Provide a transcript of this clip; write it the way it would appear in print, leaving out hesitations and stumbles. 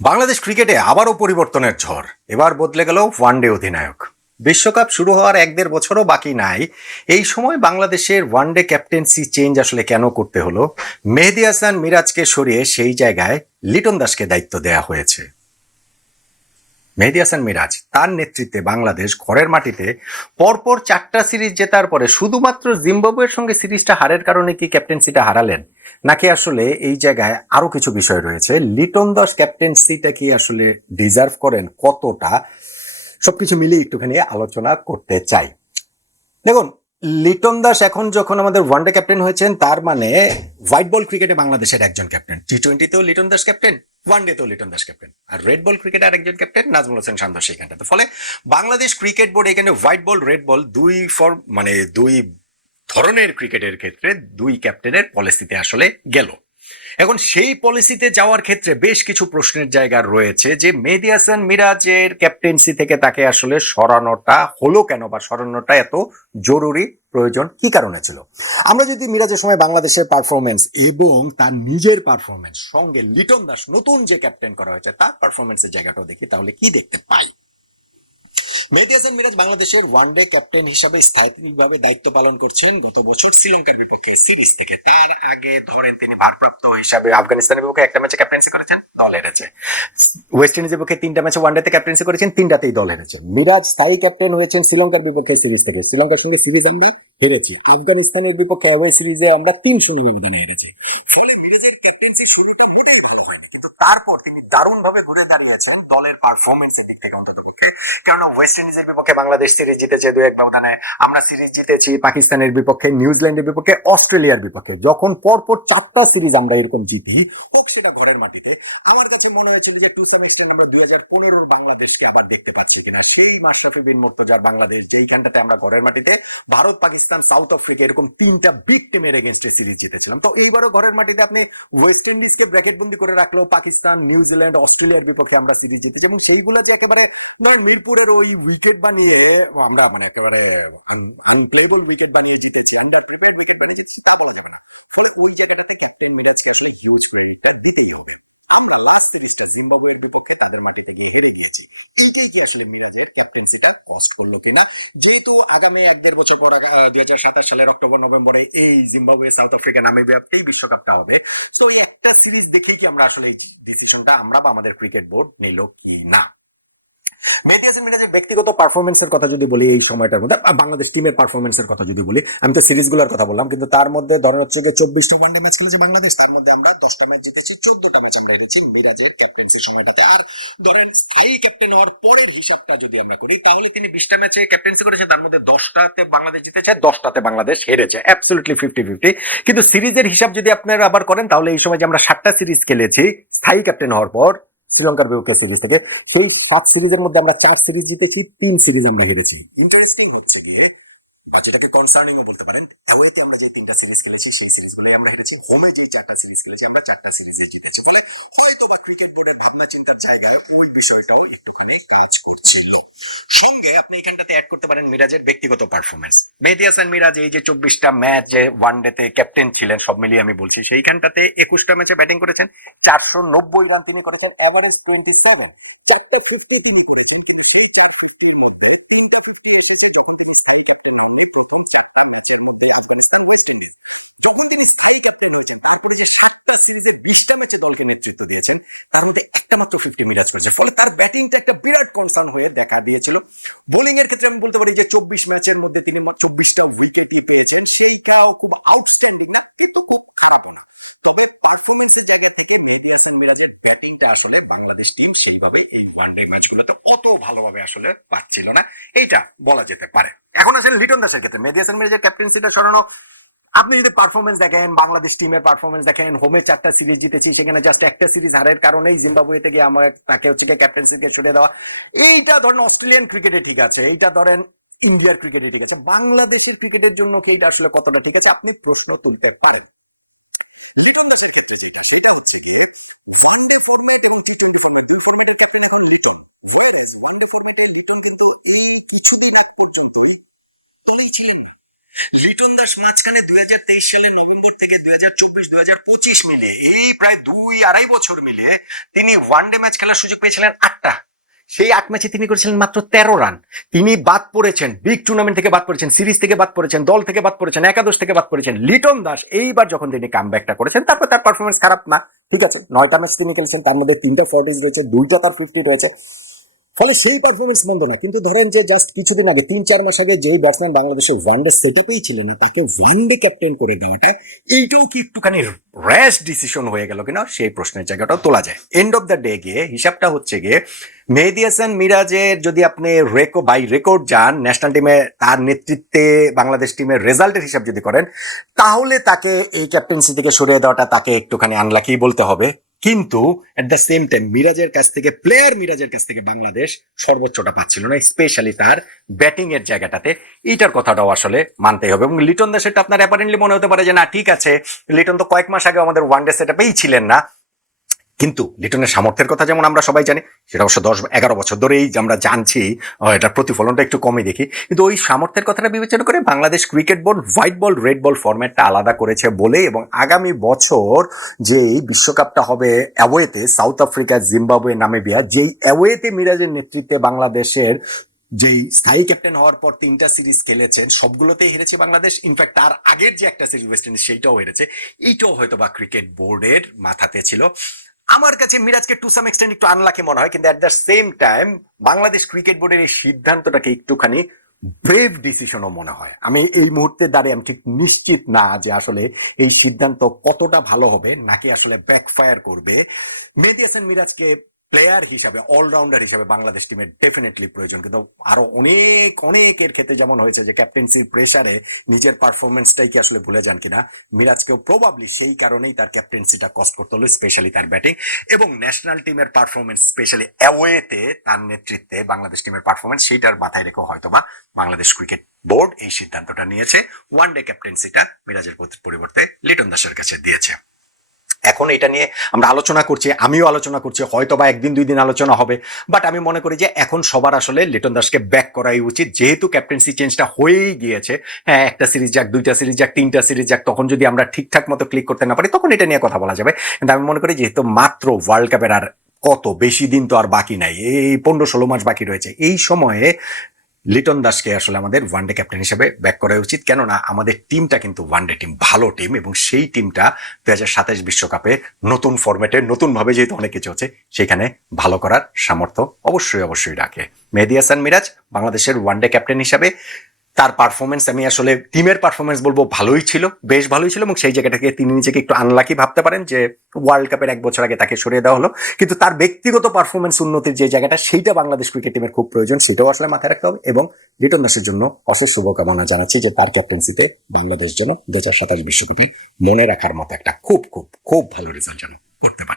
বাংলাদেশ ক্রিকেটে আবারও পরিবর্তনের ঝড়। এবার বদলে গেল ওয়ানডে অধিনায়ক। বিশ্বকাপ শুরু হওয়ার 1-1.5 বছরও বাকি নাই। এই সময় বাংলাদেশের ওয়ানডে ক্যাপ্টেন্সি চেঞ্জ আসলে কেন করতে হলো? মেহেদী হাসান মিরাজকে সরিয়ে সেই জায়গায় লিটন দাসকে দায়িত্ব দেয়া হয়েছে। মেহেদী হাসান মিরাজ তার নেতৃত্বে বাংলাদেশ ঘরের মাটিতে পরপর 4টা সিরিজ জেতার পরে শুধুমাত্র জিম্বাবুয়ের সঙ্গে সিরিজটা হারের কারণে কি ক্যাপ্টেন্সিটা হারালেন, নাকি আসলে এই জায়গায় আরো কিছু বিষয় রয়েছে? লিটন দাস ক্যাপ্টেন্সিটা কি আসলে ডিজার্ভ করেন, কতটা, সবকিছু মিলিয়ে একটুখানি আলোচনা করতে চাই। দেখুন, লিটন দাস এখন যখন আমাদের ওয়ানডে ক্যাপ্টেন হয়েছেন, তার মানে হোয়াইট বল ক্রিকেটে বাংলাদেশের একজন ক্যাপ্টেন, টি-20তেও লিটন দাস ক্যাপ্টেন, ওয়ানডেতেও লিটন দাস ক্যাপ্টেন, আর রেড বল ক্রিকেটে আরেকজন ক্যাপ্টেন নাজমুল হোসেন শান্ত সেইখানটাতে। ফলে বাংলাদেশ ক্রিকেট বোর্ড এখানে হোয়াইট বল রেড বল দুই ধরনের ক্রিকেটের ক্ষেত্রে দুই ক্যাপ্টেনের পলিসিতে আসলে গেল। এখন সেই পলিসিতে যাওয়ার ক্ষেত্রে বেশ কিছু প্রশ্নের জায়গা রয়েছে, যে মেহেদী হাসান মিরাজের ক্যাপ্টেন্সি থেকে তাকে আসলে সরানোটা হলো কেন, বা সরানোটা এত জরুরি, প্রয়োজন কি কারণে ছিল? আমরা যদি মিরাজের সময় বাংলাদেশের পারফরমেন্স এবং তার নিজের পারফরমেন্স সঙ্গে লিটন দাস নতুন যে ক্যাপ্টেন করা হয়েছে তার পারফরমেন্সের জায়গাটাও দেখি, তাহলে কি দেখতে পাই? মেহেদী হাসান মিরাজ বাংলাদেশের ওয়ানডে ক্যাপ্টেন হিসাবে স্থায়ীভাবে দায়িত্ব পালন করছেন গত বছর শ্রীলঙ্কার বিপক্ষে সিরিজ থেকে। তার আগে ধরেন তিনি ভারপ্রাপ্ত হিসাবে আফগানিস্তানের বিপক্ষে একটা ম্যাচে ক্যাপ্টেন্সি করেছেন, দল হেরেছে। ওয়েস্ট ইন্ডিজের বিপক্ষে 3টা ম্যাচে ওয়ানডেতে ক্যাপ্টেন্সি করেছেন, 3টাতেই দল হেরেছে। মিরাজ স্থায়ী ক্যাপ্টেন হয়েছেন শ্রীলঙ্কার বিপক্ষে সিরিজ থেকে। শ্রীলঙ্কার সঙ্গে সিরিজ আমরা হেরেছি। আফগানিস্তানের বিপক্ষে অ্যাওয়ে সিরিজে আমরা 3-0 ব্যবধানে হেরেছি। ফলে মিরাজের ক্যাপ্টেন্সির শুরুটা মোটেই ভালো হয়নি, কিন্তু তারপর তিনি দারুণভাবে ঘুরে দাঁড়িয়েছেন দলের পারফরমেন্সের দিক থেকে অন্তত পক্ষে। কেননা ওয়েস্ট ইন্ডিজের বিপক্ষে বাংলাদেশ সিরিজ জিতেছে 2-1 ব্যবধানে, আমরা সিরিজ জিতেছি পাকিস্তানের বিপক্ষে, নিউজিল্যান্ডের বিপক্ষে, অস্ট্রেলিয়ার বিপক্ষে। যখন পরপর 4টা সিরিজ আমরা এরকম জিতি, হোক সেটা ঘরের মাটিতে, আমার কাছে মনে হয়েছিল যে টু সাম এক্সটেন্ট আমরা 2015-র বাংলাদেশকে আবার দেখতে পাচ্ছি কিনা। সেই মাশরাফি বিন মুর্তজার বাংলাদেশ, যেইখানটাতে আমরা ঘরের মাটিতে ভারত, পাকিস্তান, সাউথ আফ্রিকা এরকম 3টা বিগ টিমের এগেনস্টে সিরিজ জিতেছিলাম। তো এইবারও ঘরের মাটিতে আপনি ওয়েস্ট ইন্ডিজকে ব্র্যাকেট বন্দি করে রাখলেও পাকিস্তান, নিউজিল্যান্ড, অস্ট্রেলিয়ার বিপক্ষে আমরা সিরিজ জিতেছি, এবং সেইগুলো যে একেবারে ধরেন মিরপুরের ওই উইকেট বানিয়ে আমরা একেবারে আনপ্লেবল উইকেট বানিয়ে জিতেছি, আন্ডার প্রিপেয়ার্ড উইকেট বানিয়ে জিতেছি, তা বলা যাবে না। ফলে ওই জায়গাটাতে ক্যাপ্টেন মিরাজকে আসলে হিউজ ক্রেডিটটা দিতেই হবে। আমরা লাস্ট সিরিজটা জিম্বাবুয়ের বিপক্ষে তাদের মাটিতে গিয়ে হেরে গিয়েছি। এইটাই কি আসলে মিরাজের ক্যাপ্টেন্সিটা কস্ট করলো কিনা? যেহেতু আগামী 1-1.5 বছর পর 2027 সালের অক্টোবর-নভেম্বরে এই জিম্বাবুয়ে, সাউথ আফ্রিকা, নামিবিয়াতেই বিশ্বকাপটা হবে। সো এই একটা সিরিজ দেখেই কি আমরা আসলে এই ডিসিশনটা আমরা বা আমাদের ক্রিকেট বোর্ড নিল কি না? মেহেদী হাসান মিরাজের ব্যক্তিগত পারফরমেন্সের কথা যদি বলি, এই সময়টার মধ্যে বাংলাদেশ টিমের পারফরমেন্সের কথা যদি বলি, আমি তো সিরিজগুলোর কথা বললাম, কিন্তু তার মধ্যে ধরেন হচ্ছে 24টা ওয়ানডে ম্যাচ খেলেছে বাংলাদেশ, তার মধ্যে আমরা 10টা ম্যাচ জিতেছি, 14টা ম্যাচ আমরা হেরেছি মিরাজের ক্যাপ্টেন্সির সময়টাতে। আর ধরেন স্থায়ী ক্যাপ্টেন হওয়ার পরের হিসাবটা যদি আমরা করি, তাহলে তিনি 20টা ম্যাচে ক্যাপ্টেন্সি করেছেন, তার মধ্যে 10টাতে বাংলাদেশ জিতেছে, 10টাতে বাংলাদেশ হেরেছে, অ্যাবসলিউটলি 50-50। কিন্তু সিরিজের হিসাব যদি আপনারা আবার করেন, তাহলে এই সময় যে আমরা 7টা সিরিজ খেলেছি স্থায়ী ক্যাপ্টেন হওয়ার পর শ্রীলঙ্কার বিপক্ষে সিরিজ থেকে, সেই 7 সিরিজের মধ্যে আমরা 4 সিরিজ জিতেছি, 3 সিরিজ আমরা হেরেছি। ইন্টারেস্টিং হচ্ছে গিয়ে, বা যেটাকে কনসার্নিংও বলতে পারেন, অ্যাওয়েতে আমরা যে 3টা সিরিজ খেলেছি সেই সিরিজগুলোই আমরা হেরেছি, হোমে যেই 4টা সিরিজ খেলেছি আমরা 4টা সিরিজে জিতেছি। ফলে হয়তো বা ক্রিকেট বোর্ডের ভাবনা চিন্তার জায়গায় ওই বিষয়টাও একটুখানি কাজ করছিল। সঙ্গে আপনি এখানটাতে অ্যাড করতে পারেন মিরাজের ব্যক্তিগত পারফরমেন্স। মেহেদী হাসান মিরাজ এই যে 24টা ম্যাচ যে ওয়ানডেতে ক্যাপ্টেন ছিলেন, সব মিলিয়ে আমি বলছি, সেইখানটাতে 21টা ম্যাচে ব্যাটিং করেছেন, 490 রান তিনি করেছেন, অ্যাভারেজ 27, 4টা 50 তিনি করেছেন। কিন্তু সেই 450-র মধ্যে 3টা 50 এসেছে যখন তিনি স্থায়ী ক্যাপ্টেন হন প্রথম 4টা ম্যাচের মধ্যে, আফগানিস্তান, ওয়েস্ট ইন্ডিজ। যখন তিনি স্থায়ী ক্যাপ্টেন হয়েছেন, তারপরে যে 7টা সিরিজের 20টা ম্যাচে দলকে নেতৃত্ব দিয়েছেন, তার মধ্যে একটা মাত্র 50 মিরাজ করেছে। ফলে তার ব্যাটিংটা একটা বিরাট কনসার্ন হয়ে দেখা দিয়েছিল। বোলিং এর ক্ষেত্রে আমি বলতে পারি যে 24 ম্যাচের মধ্যে তিনি 24টা উইকেটই পেয়েছেন, সেইটাও খুব আউটস্ট্যান্ডিং না, কিন্তু খুব খারাপও না। তবে পারফরমেন্সের জায়গা থেকে মেহেদী হাসান মিরাজের ব্যাটিংটা আসলে বাংলাদেশ টিম সেইভাবে এই ওয়ানডে ম্যাচগুলোতে অত ভালোভাবে আসলে পাচ্ছিল না, এইটা বলা যেতে পারে। এখন আসেন লিটন দাসের ক্ষেত্রে মেহেদী হাসান মিরাজের ক্যাপ্টেন্সিটা সরানো। আপনি যদি পারফরমেন্স দেখেন, বাংলাদেশ টিমের পারফরমেন্স দেখেন, হোমে 4টা সিরিজ জিতেছি, সেখানে জাস্ট একটা সিরিজ হারের কারণেই জিম্বাবুয়েতে গিয়ে আমার তাকে হচ্ছে ক্যাপ্টেন্সিকে সরিয়ে দেওয়া, এইটা ধরেন অস্ট্রেলিয়ান ক্রিকেটে ঠিক আছে, এইটা ধরেন ইন্ডিয়ার ক্রিকেটে ঠিক আছে, বাংলাদেশের ক্রিকেটের জন্য কি এইটা আসলে কতটা ঠিক আছে আপনি প্রশ্ন তুলতে পারেন। লিটন দাসের ক্ষেত্রে যেটা, সেটা হচ্ছে গিয়ে ওয়ানডে ফরম্যাট এবং টি-20 ফরম্যাট, দুই ফরম্যাটের ক্যাপ্টেন এখন লিটন। ওয়ারএজ ওয়ানডে ফরম্যাটে লিটন কিন্তু এই কিছুদিন আগ পর্যন্তই দলেই ছিলেন না। লিটন দাস মাঝখানে 2023 সালের নভেম্বর থেকে 2024-2025 মিলিয়ে এই প্রায় 2-2.5 বছর মিলিয়ে তিনি ওয়ানডে ম্যাচ খেলার সুযোগ পেয়েছিলেন 8টা। সেই 8 ম্যাচে তিনি করেছিলেন মাত্র 13 রান। তিনি বাদ পড়েছেন, বিগ টুর্নামেন্ট থেকে বাদ পড়েছেন, সিরিজ থেকে বাদ পড়েছেন, দল থেকে বাদ পড়েছেন, একাদশ থেকে বাদ পড়েছেন। লিটন দাস এইবার যখন তিনি কামব্যাকটা করেছেন, তারপর তার পারফরমেন্স খারাপ না, ঠিক আছে, 9টা ম্যাচ তিনি খেলেছেন, তার মধ্যে 3টা 40s রয়েছে, 2টা তার 50 রয়েছে, ফলে সেই পারফরমেন্স মন্দ না। কিন্তু ধরেন যে জাস্ট কিছুদিন আগে 3-4 মাস আগে যেই ব্যাটসম্যান বাংলাদেশের ওয়ানডে সেটআপেই ছিলেন না, তাকে ওয়ানডে ক্যাপ্টেন করে দেওয়াটা এইটাও কি একটুখানি র্যাশ ডিসিশন হয়ে গেল কিনা, সেই প্রশ্নের জায়গাটাও তোলা যায়। এন্ড অফ দ্য ডে গিয়ে হিসাবটা হচ্ছে গিয়ে মেহেদী হাসান মিরাজের যদি আপনি বাই রেকর্ড যান, ন্যাশনাল টিমে তার নেতৃত্বে বাংলাদেশ টিমের রেজাল্টের হিসাব যদি করেন, তাহলে তাকে এই ক্যাপ্টেন্সি থেকে সরিয়ে দেওয়াটা তাকে একটুখানি আনলাকি বলতে হবে। কিন্তু এট দ্য সেম টাইম মিরাজের কাছ থেকে, প্লেয়ার মিরাজের কাছ থেকে বাংলাদেশ সর্বোচ্চটা পাচ্ছিল না, স্পেশালি তার ব্যাটিং এর জায়গাটাতে। এইটার কথাটাও আসলে মানতেই হবে। এবং লিটন দাসেরটা আপনার অ্যাপারেন্টলি মনে হতে পারে যে না ঠিক আছে, লিটন তো কয়েক মাস আগে আমাদের ওয়ানডে সেটআপেই ছিলেন না, কিন্তু লিটনের সামর্থ্যের কথা যেমন আমরা সবাই জানি, সেটা অবশ্য 10-11 বছর ধরেই আমরা জানছি, এটার প্রতিফলনটা একটু কমই দেখি, কিন্তু ওই সামর্থ্যের কথাটা বিবেচনা করে Bangladesh cricket board white ball red বল ফরম্যাটটা আলাদা করেছে বলে, এবং আগামী বছর যেই বিশ্বকাপটা হবে অ্যাওয়েতে, সাউথ আফ্রিকা, জিম্বাবুয়ে, নামিবিয়া, যেই অ্যাওয়েতে মিরাজের নেতৃত্বে বাংলাদেশের যেই স্থায়ী ক্যাপ্টেন হওয়ার পর 3টা সিরিজ খেলেছেন, সবগুলোতেই হেরেছে বাংলাদেশ। ইনফ্যাক্ট তার আগের যে একটা সিরিজ ওয়েস্ট ইন্ডিজ, সেইটাও হেরেছে। এইটাও হয়তো বা ক্রিকেট বোর্ডের মাথাতে ছিল। আমার কাছে মিরাজকে টু সাম এক্সটেন্ট একটু আনলাকি মনে হয়, কিন্তু at the same time Bangladesh cricket বোর্ডের এই সিদ্ধান্তটাকে একটুখানি ব্রেভ ডিসিশনও মনে হয়। আমি এই মুহূর্তে দাঁড়িয়ে আমি ঠিক নিশ্চিত না যে আসলে এই সিদ্ধান্ত কতটা ভালো হবে, নাকি আসলে ব্যাকফায়ার করবে। মেহেদী হাসান মিরাজকে প্লেয়ার হিসাবে, অলরাউন্ডার হিসাবে বাংলাদেশ টিমের ডেফিনেটলি প্রয়োজন, কিন্তু আরো অনেকের ক্ষেত্রে যেমন হয়েছে যে ক্যাপ্টেন্সির প্রেসারে নিজের পারফরমেন্সটাই কি আসলে ভুলে যান কিনা, মিরাজকেও প্রবাবলি সেই কারণেই তার ক্যাপ্টেন্সিটা কস্ট করতে হলো, স্পেশালি তার ব্যাটিং এবং ন্যাশনাল টিমের পারফরমেন্স, স্পেশালি অ্যাওয়েতে তার নেতৃত্বে বাংলাদেশ টিমের পারফরমেন্স, সেইটার মাথায় রেখে হয়তোবা বাংলাদেশ ক্রিকেট বোর্ড এই সিদ্ধান্তটা নিয়েছে, ওয়ানডে ক্যাপ্টেন্সিটা মিরাজের পরিবর্তে লিটন দাসের কাছে দিয়েছে। এখন এটা নিয়ে আমরা আলোচনা করছি, আমিও আলোচনা করছি, হয়তো বা 1-2 দিন আলোচনা হবে, বাট আমি মনে করি যে এখন সবার আসলে লিটন দাসকে ব্যাক করাই উচিত, যেহেতু ক্যাপ্টেন্সি চেঞ্জটা হয়েই গিয়েছে। হ্যাঁ, একটা সিরিজ যাক, 2টা সিরিজ যাক, 3টা সিরিজ যাক, তখন যদি আমরা ঠিকঠাক মতো ক্লিক করতে না পারি, তখন এটা নিয়ে কথা বলা যাবে। কিন্তু আমি মনে করি যেহেতু মাত্র ওয়ার্ল্ড কাপের আর কত বেশি দিন তো আর বাকি নাই, এই 15-16 মাস বাকি রয়েছে, এই সময়ে লিটন দাসকে আসলে আমাদের ওয়ানডে ক্যাপ্টেন হিসেবে ব্যাক করা উচিত। কেননা আমাদের টিমটা কিন্তু ওয়ানডে টিম, ভালো টিম, এবং সেই টিমটা 2027 বিশ্বকাপে নতুন ফরম্যাটে নতুনভাবে যেহেতু অনেক কিছু হচ্ছে, সেখানে ভালো করার সামর্থ্য অবশ্যই রাখে। মেহেদী হাসান মিরাজ বাংলাদেশের ওয়ানডে ক্যাপ্টেন হিসাবে তার পারফরমেন্স, আমি আসলে টিমের পারফরমেন্স বলবো ভালোই ছিল, বেশ ভালোই ছিল, এবং সেই জায়গা থেকে তিনি নিজেকে একটু আনলাকি ভাবতে পারেন যে ওয়ার্ল্ড কাপের 1 বছর আগে তাকে সরিয়ে দেওয়া হলো। কিন্তু তার ব্যক্তিগত পারফরমেন্স উন্নতির যে জায়গাটা, সেইটা বাংলাদেশ ক্রিকেট টিমের খুব প্রয়োজন, সেটাও আসলে মাথায় রাখতে হবে। এবং লিটন দাসের জন্য অশেষ শুভকামনা জানাচ্ছি যে তার ক্যাপ্টেন্সিতে বাংলাদেশ যেন 2027 বিশ্বকাপে মনে রাখার মতো একটা খুব ভালো রেজাল্ট যেন করতে পারে।